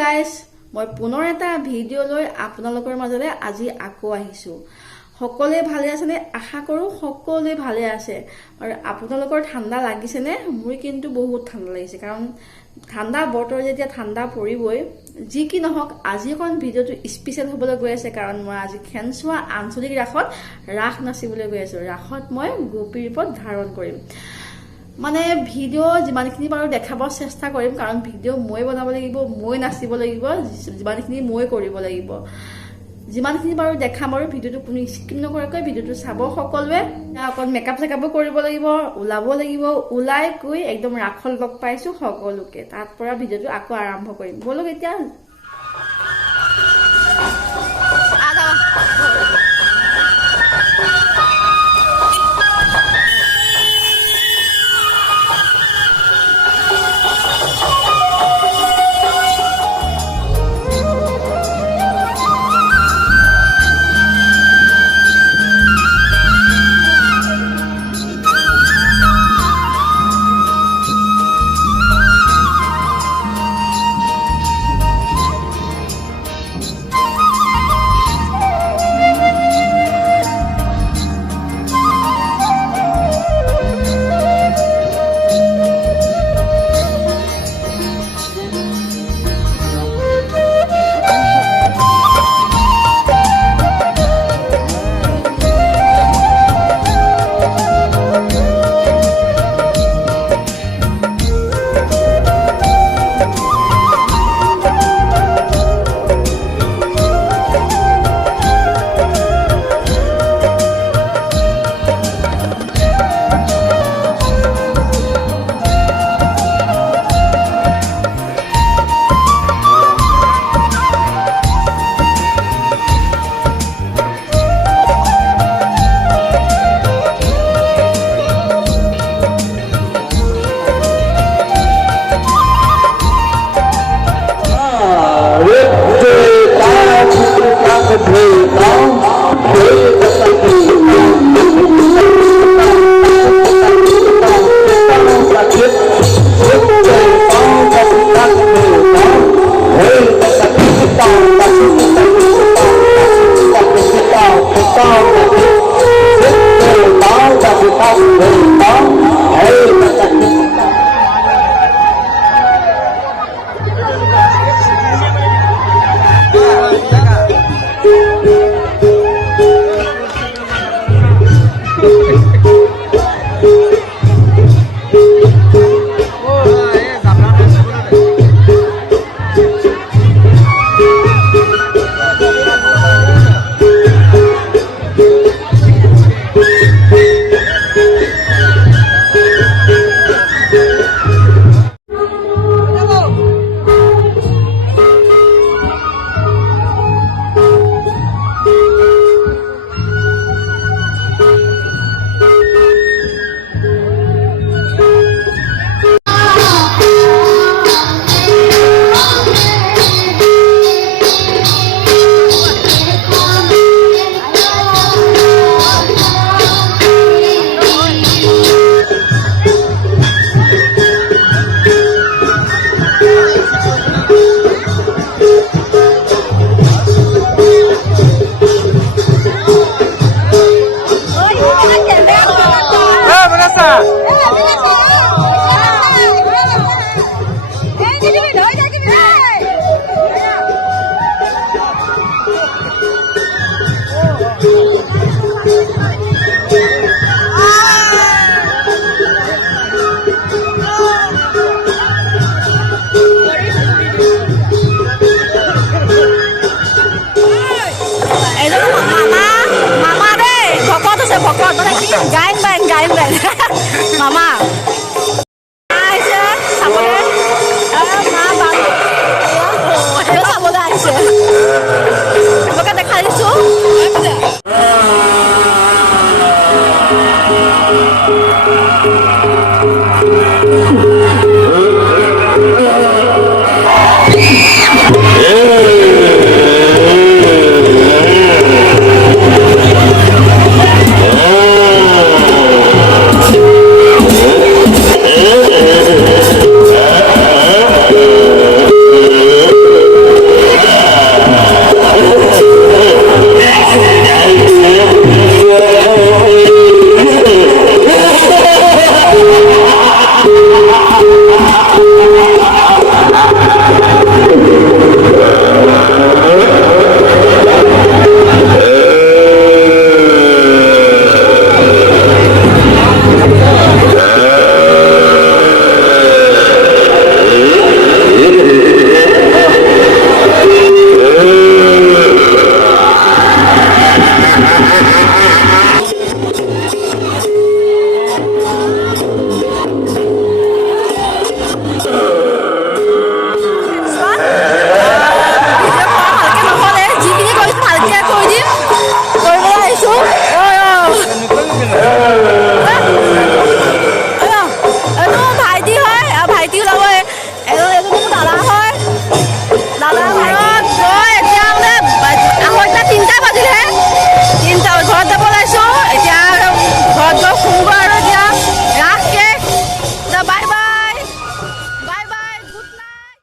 Guys মই পুনৰ এটা ভিডিঅ' লৈ আপোনালোকৰ মাজলৈ আজি আকৌ আহিছো। সকলোৱে ভালে আছে নে? আশা কৰো সকলোৱে ভালে আছে। আৰু আপোনালোকৰ ঠাণ্ডা লাগিছে নে? মোৰ কিন্তু বহুত ঠাণ্ডা লাগিছে, কাৰণ ঠাণ্ডা বতৰ যেতিয়া ঠাণ্ডা পৰিবই। যি কি নহওক আজি এখন ভিডিঅ'টো স্পেচিয়েল হ'বলৈ গৈ আছে, কাৰণ মই আজি খেনচোৱা আঞ্চলিক ৰাসত ৰাস নাচিবলৈ গৈ আছো। ৰাসত মই গোপীৰ ৰূপত ধাৰণ কৰিম। মানে ভিডিঅ' যিমানখিনি পাৰো দেখাব চেষ্টা কৰিম, কাৰণ ভিডিঅ' মই বনাব লাগিব, মই নাচিব লাগিব, যিমানখিনি মই কৰিব লাগিব। যিমানখিনি পাৰো দেখাম আৰু ভিডিঅ'টো কোনো স্কিপ নকৰাকৈ ভিডিঅ'টো চাব সকলোৱে। অকল মেকআপ চেকআপো কৰিব লাগিব, ওলাব লাগিব। ওলাই গৈ একদম ৰাসত লগ পাইছো সকলোকে। তাৰ পৰা ভিডিঅ'টো আকৌ আৰম্ভ কৰিম। বলক এতিয়া গায়ন